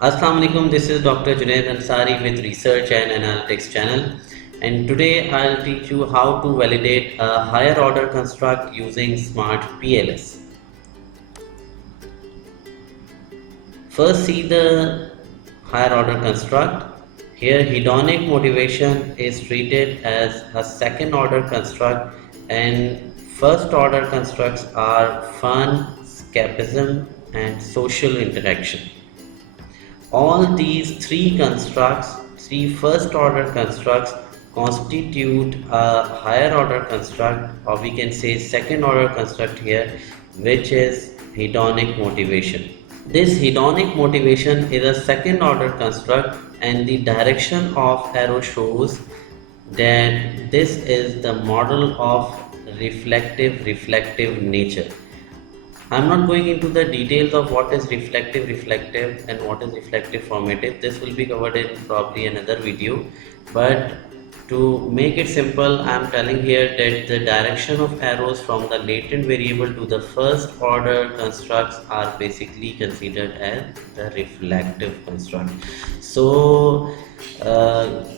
Assalamu alaikum, this is Dr. Junaid Ansari with Research and Analytics channel, and today I'll teach you how to validate a higher order construct using Smart PLS. First, see the higher order construct. Here, hedonic motivation is treated as a second order construct, and first order constructs are fun, escapism, and social interaction. All these three first order constructs, constitute a higher order construct, or we can say second order construct here, which is hedonic motivation. This hedonic motivation is a second order construct, and the direction of arrow shows that this is the model of reflective nature. I'm not going into the details of what is reflective and what is reflective formative. This will be covered in probably another video, but to make it simple, I'm telling here that the direction of arrows from the latent variable to the first order constructs are basically considered as the reflective construct. So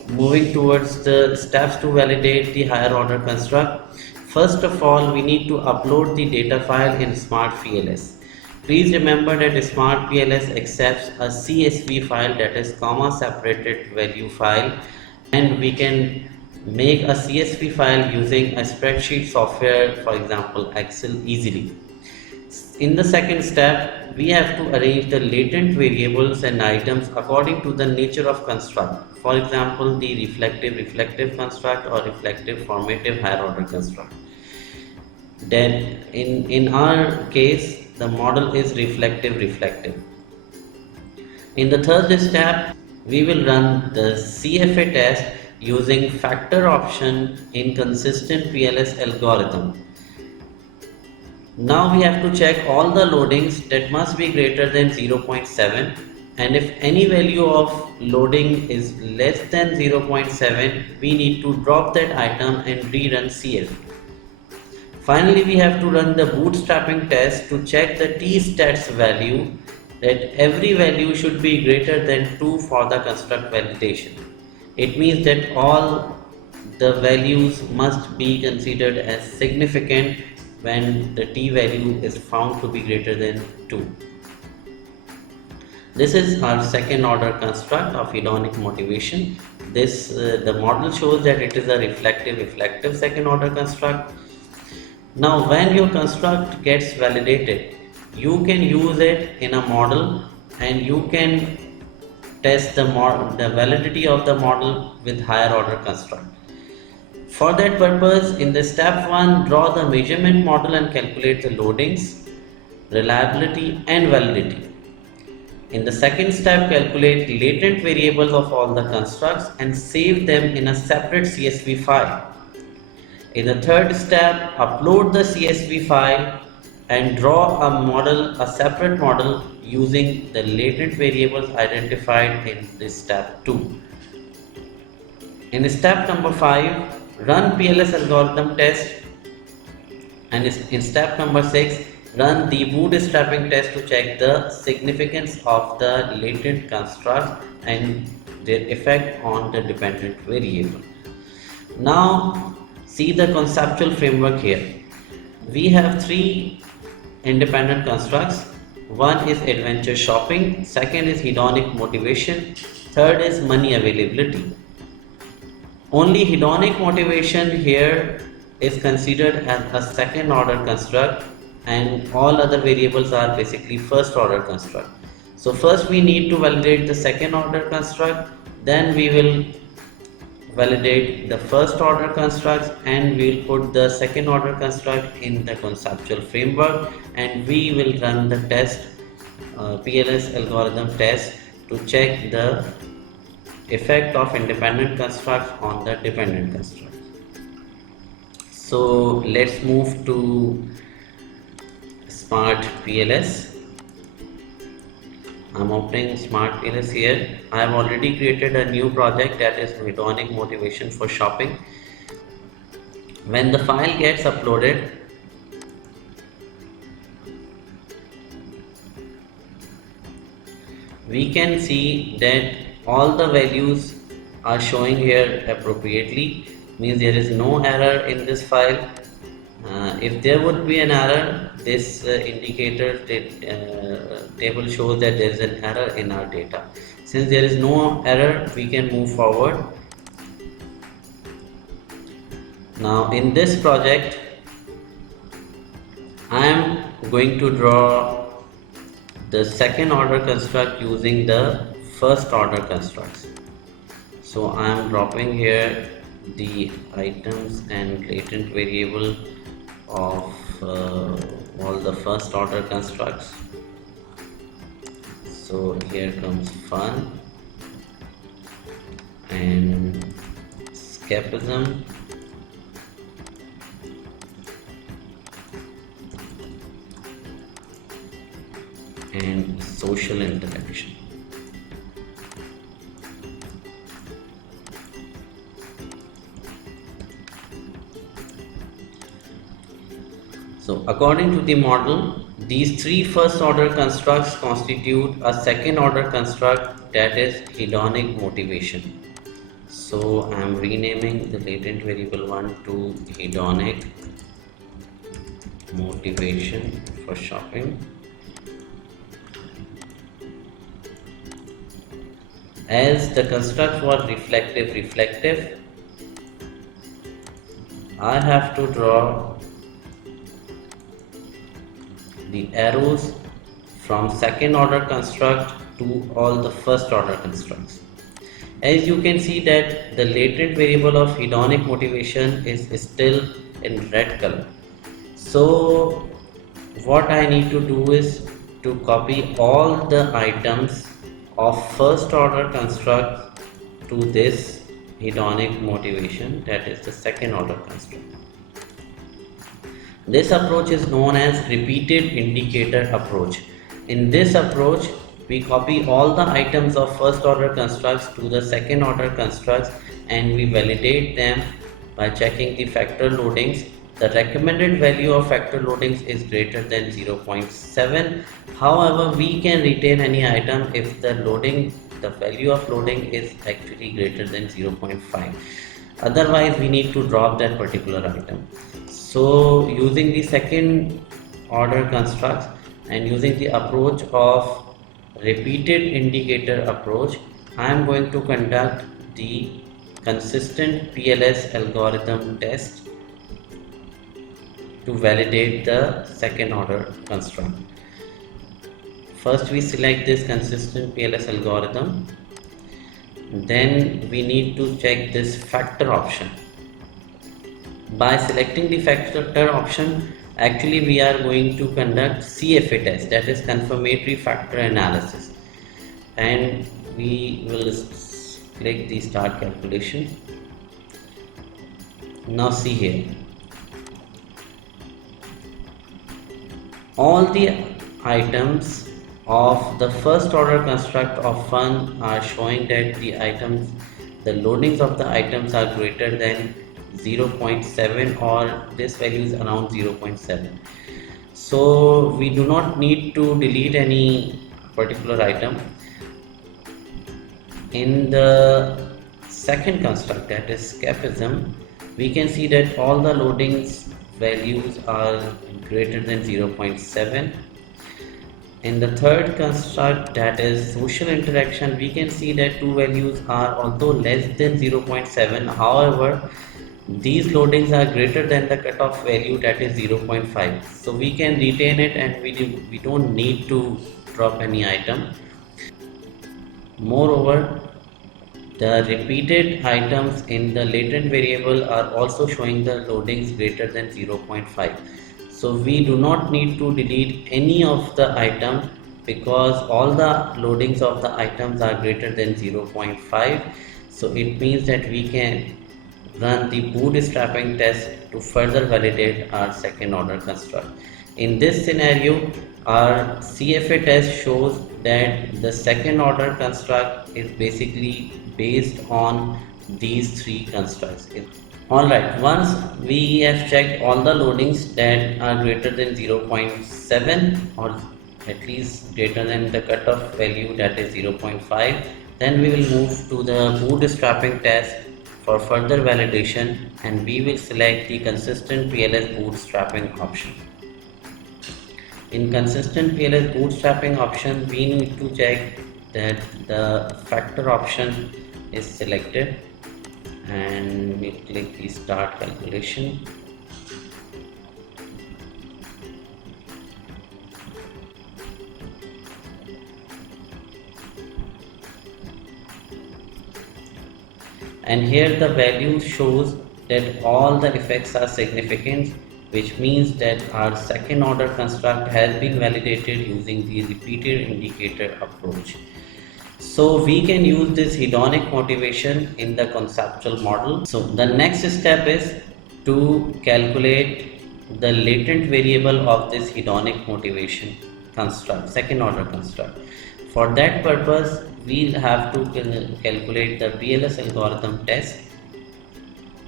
moving towards the steps to validate the higher order construct. First of all, we need to upload the data file in Smart PLS. Please remember that Smart PLS accepts a CSV file, that is comma separated value file, and we can make a CSV file using a spreadsheet software, for example Excel, easily. In the second step, we have to arrange the latent variables and items according to the nature of construct. For example, the reflective construct or reflective formative higher order construct. Then in our case, the model is reflective. In the third step, we will run the CFA test using factor option in Consistent PLS Algorithm. Now we have to check all the loadings that must be greater than 0.7, and if any value of loading is less than 0.7, we need to drop that item and rerun CFA. Finally, we have to run the bootstrapping test to check the t-stats value, that every value should be greater than 2 for the construct validation. It means that all the values must be considered as significant when the t value is found to be greater than 2. This is our second order construct of hedonic motivation. The model shows that it is a reflective second order construct. Now when your construct gets validated, you can use it in a model, and you can test the validity of the model with higher order construct. For that purpose, in the step 1, draw the measurement model and calculate the loadings, reliability and validity. In the second step, calculate latent variables of all the constructs and save them in a separate CSV file. In the third step, upload the CSV file and draw a separate model using the latent variables identified in this step 2. In step number 5, run PLS algorithm test, and in step number 6, run the bootstrapping test to check the significance of the latent constructs and their effect on the dependent variable. Now see the conceptual framework here. We have 3 independent constructs. One is adventure shopping, second is hedonic motivation, third is money availability. Only hedonic motivation here is considered as a second order construct, and all other variables are basically first order construct. So first we need to validate the second order construct, then we will validate the first order constructs, and we will put the second order construct in the conceptual framework, and we will run the test PLS algorithm test to check the effect of independent constructs on the dependent construct. So let's move to Smart PLS. I'm opening Smart PLS here. I have already created a new project, that is hedonic motivation for shopping. When the file gets uploaded, we can see that all the values are showing here appropriately, means there is no error in this file. If there would be an error, this indicator table shows that there is an error in our data. Since there is no error, we can move forward. Now in this project, I am going to draw the second order construct using the first order constructs. So I am dropping here the items and latent variable of all the first order constructs. So here comes fun and escapism and social interaction. So according to the model, these three first order constructs constitute a second order construct, that is hedonic motivation. So I am renaming the latent variable 1 to hedonic motivation for shopping. As the construct was reflective, I have to draw the arrows from second order construct to all the first order constructs. As you can see that the latent variable of hedonic motivation is still in red color. So what I need to do is to copy all the items of first order construct to this hedonic motivation, that is the second order construct. This approach is known as repeated indicator approach. In this approach, we copy all the items of first order constructs to the second order constructs and we validate them by checking the factor loadings. The recommended value of factor loadings is greater than 0.7. However, we can retain any item if the value of loading is actually greater than 0.5. Otherwise, we need to drop that particular item. So using the second order constructs and using the approach of repeated indicator approach, I am going to conduct the consistent PLS algorithm test to validate the second order construct. First we select this consistent PLS algorithm, then we need to check this factor option. By selecting the factor option, actually we are going to conduct CFA test, that is confirmatory factor analysis, and we will click the start calculation. Now see here, all the items of the first order construct of fun are showing that the loadings of the items are greater than 0.7 or this value is around 0.7. So we do not need to delete any particular item. In the second construct, that is escapism, we can see that all the loadings values are greater than 0.7. In the third construct, that is social interaction, we can see that two values are although less than 0.7, however these loadings are greater than the cutoff value, that is 0.5. So we can retain it and we don't need to drop any item. Moreover, the repeated items in the latent variable are also showing the loadings greater than 0.5. So we do not need to delete any of the item because all the loadings of the items are greater than 0.5. So it means that we can run the bootstrapping test to further validate our second order construct. In this scenario, our CFA test shows that the second order construct is basically based on these three constructs. Alright, once we have checked all the loadings that are greater than 0.7 or at least greater than the cutoff value, that is 0.5. Then we will move to the bootstrapping test for further validation, and we will select the consistent PLS bootstrapping option. In consistent PLS bootstrapping option, we need to check that the factor option is selected, and we click the start calculation. And here the value shows that all the effects are significant, which means that our second order construct has been validated using the repeated indicator approach. So we can use this hedonic motivation in the conceptual model. So the next step is to calculate the latent variable of this hedonic motivation construct, second order construct. For that purpose, we have to calculate the PLS algorithm test,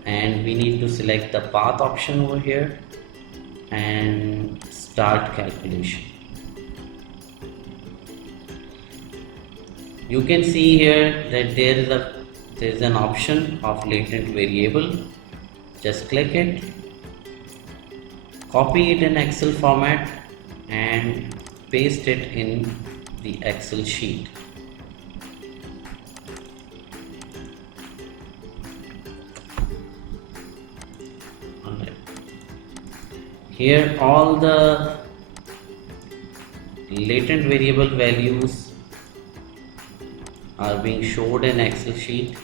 and we need to select the path option over here and start calculation. You can see here that there is an option of latent variable. Just click it, copy it in Excel format and paste it in the Excel sheet. Alright. Here all the latent variable values are being showed in Excel sheet.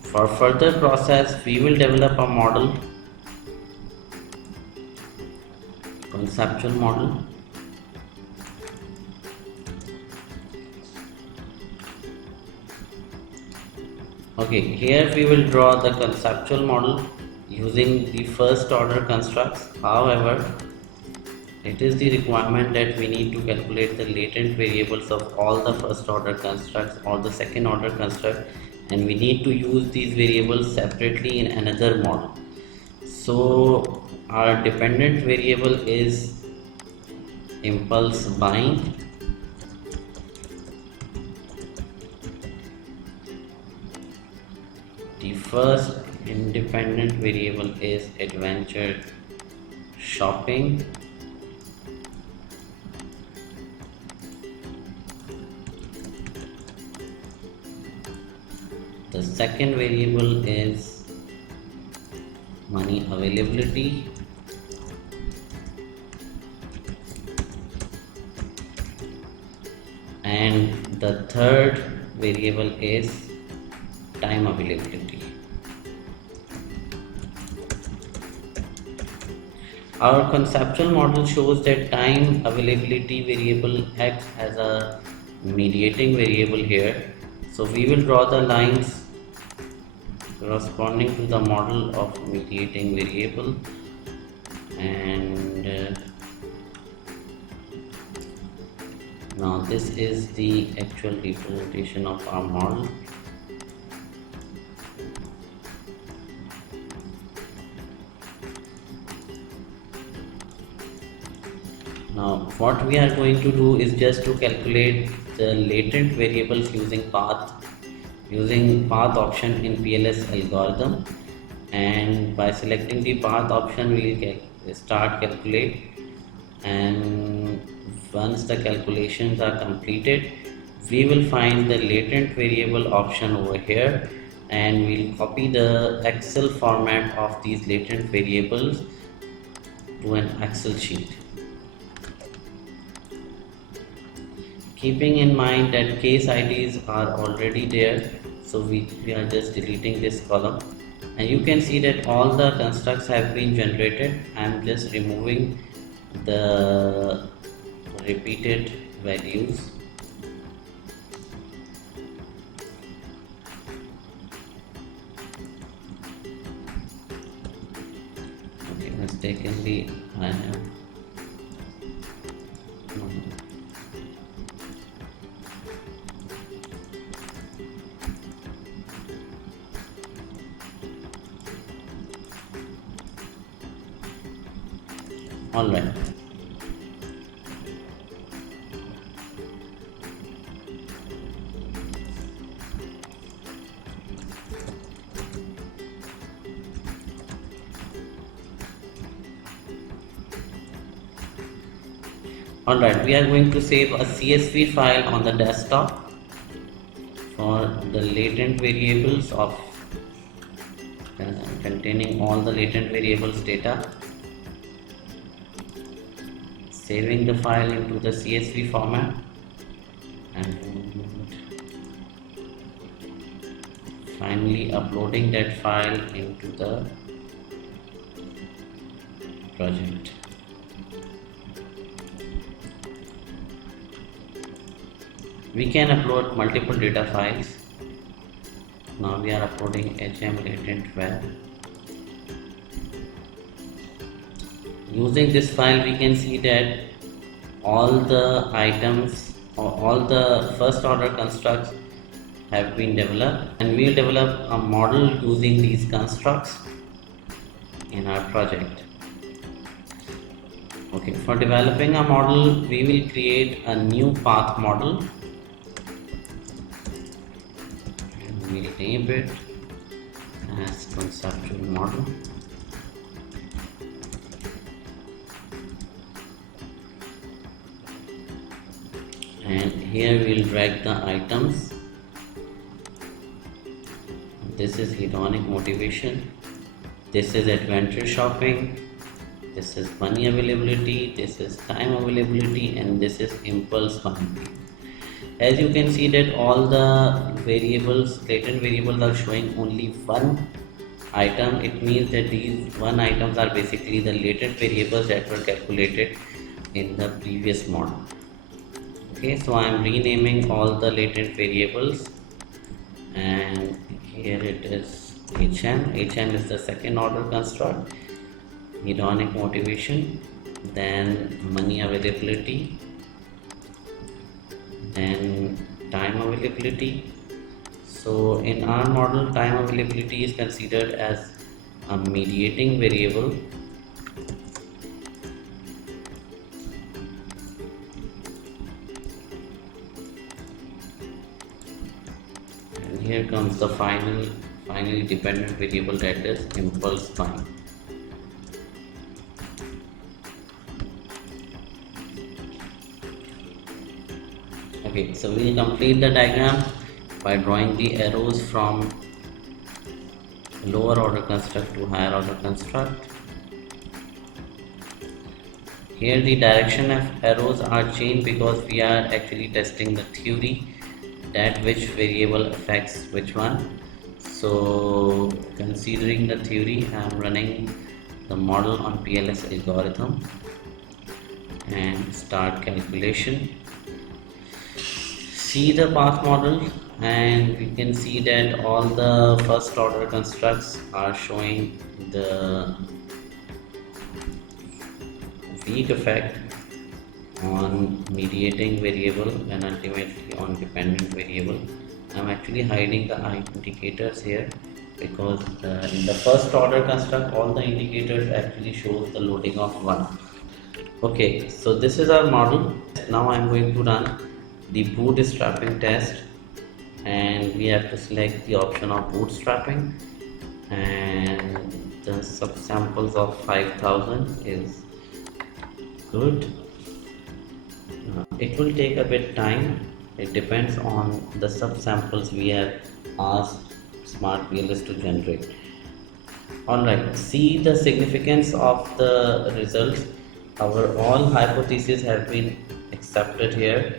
For further process, we will develop a model, conceptual model. Okay, here we will draw the conceptual model using the first order constructs. However, it is the requirement that we need to calculate the latent variables of all the first order constructs or the second order construct, and we need to use these variables separately in another model. So our dependent variable is impulse bind, the first independent variable is adventure shopping, the second variable is money availability, and the third variable is time availability. Our conceptual model shows that time availability variable acts as a mediating variable here. So we will draw the lines corresponding to the model of mediating variable, and now this is the actual representation of our model. Now what we are going to do is just to calculate the latent variables using path option in PLS algorithm, and by selecting the path option we will start calculate, and once the calculations are completed we will find the latent variable option over here, and we'll copy the Excel format of these latent variables to an Excel sheet. Keeping in mind that case IDs are already there, so we are just deleting this column, and you can see that all the constructs have been generated. I am just removing the repeated values. Okay, mistakenly I have Alright, Alright, we are going to save a CSV file on the desktop for the latent variables of containing all the latent variables data. Saving the file into the CSV format and finally uploading that file into the project. We can upload multiple data files. Now we are uploading HM latent web. Using this file, we can see that all the items or all the first order constructs have been developed, and we will develop a model using these constructs in our project. Okay, for developing a model, we will create a new path model. We'll name it as conceptual model. And here we'll drag the items. This is hedonic motivation, this is adventure shopping, this is money availability, this is time availability, and this is impulse buying. As you can see that all the variables, latent variables, are showing only one item. It means that these one items are basically the latent variables that were calculated in the previous model. Okay, so I am renaming all the latent variables, and here it is HM. HM is the second order construct, hedonic motivation, then money availability, then time availability. So in our model, time availability is considered as a mediating variable. And here comes the finally dependent variable, that is impulse buying. Okay, so we'll complete the diagram by drawing the arrows from lower order construct to higher order construct. Here the direction of arrows are changed because we are actually testing the theory that which variable affects which one. So considering the theory, I am running the model on PLS algorithm and start calculation. See the path model, and we can see that all the first order constructs are showing the weak effect on mediating variable and ultimately on dependent variable. I'm actually hiding the indicators here because in the first order construct all the indicators actually shows the loading of 1. Okay, so this is our model. Now I'm going to run the bootstrapping test, and we have to select the option of bootstrapping, and the subsamples of 5000 is good. It will take a bit time. It depends on the subsamples we have asked Smart PLS to generate. Alright, see the significance of the results. Our all hypotheses have been accepted here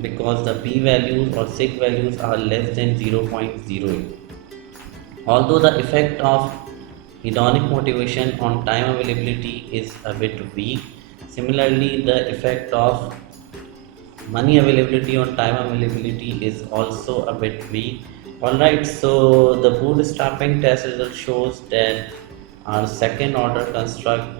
because the p-values or sig values are less than 0.08. Although the effect of hedonic motivation on time availability is a bit weak, similarly the effect of money availability on time availability is also a bit weak. Alright, so the bootstrapping test result shows that our second order construct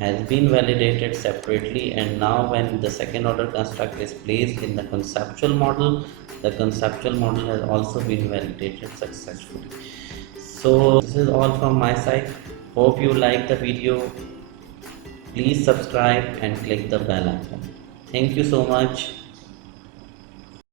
has been validated separately, and now when the second order construct is placed in the conceptual model, the conceptual model has also been validated successfully. So this is all from my side. Hope you like the video. Please subscribe and click the bell icon. Thank you so much.